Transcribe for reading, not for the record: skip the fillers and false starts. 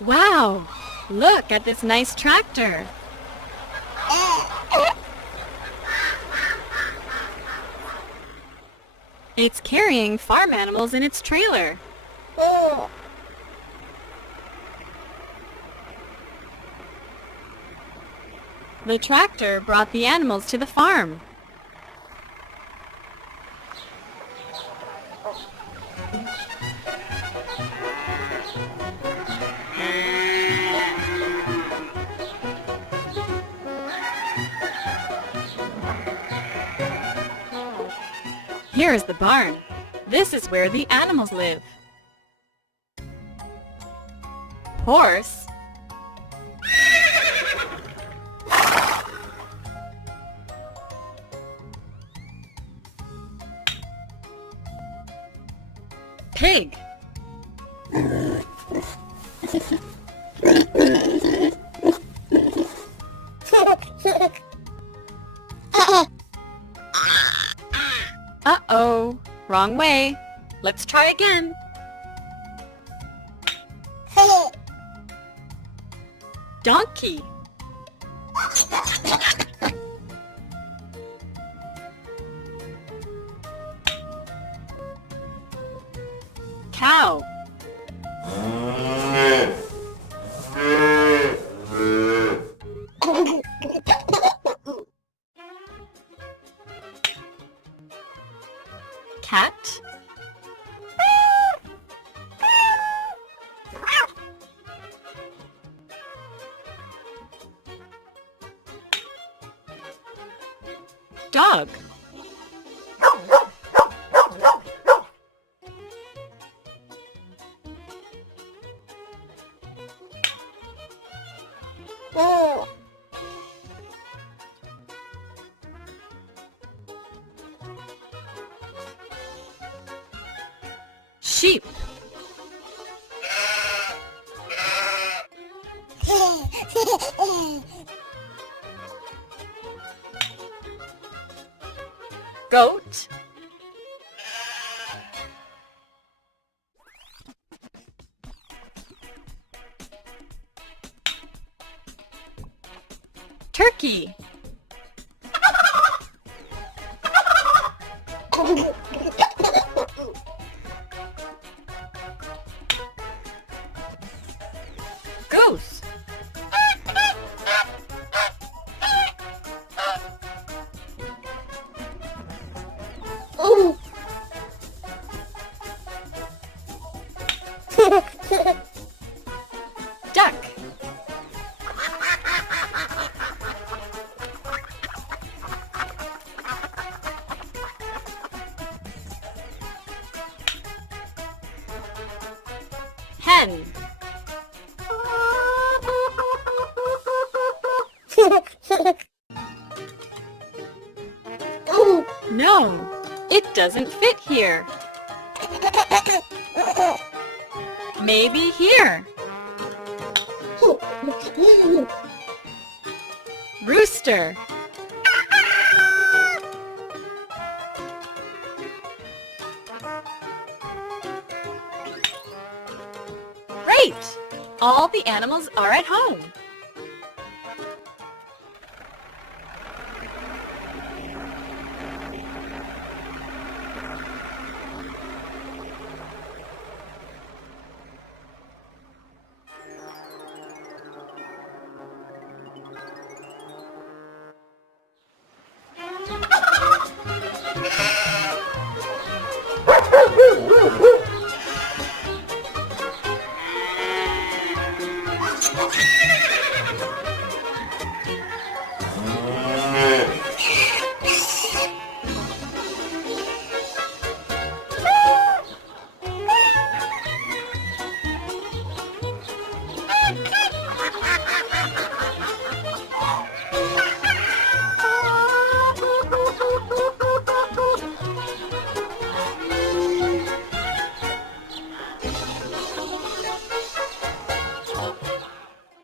Wow! Look at this nice tractor. It's carrying farm animals in its trailer. The tractor brought the animals to the farm. Here is the barn. This is where the animals live. Horse. Pig. Uh-oh, wrong way. Let's try again. Donkey. Cow. Cat. Dog. Sheep. Goat. Turkey. Goose. Duck. Hen. No, it doesn't fit here. Maybe here. Rooster. Great! All the animals are at home.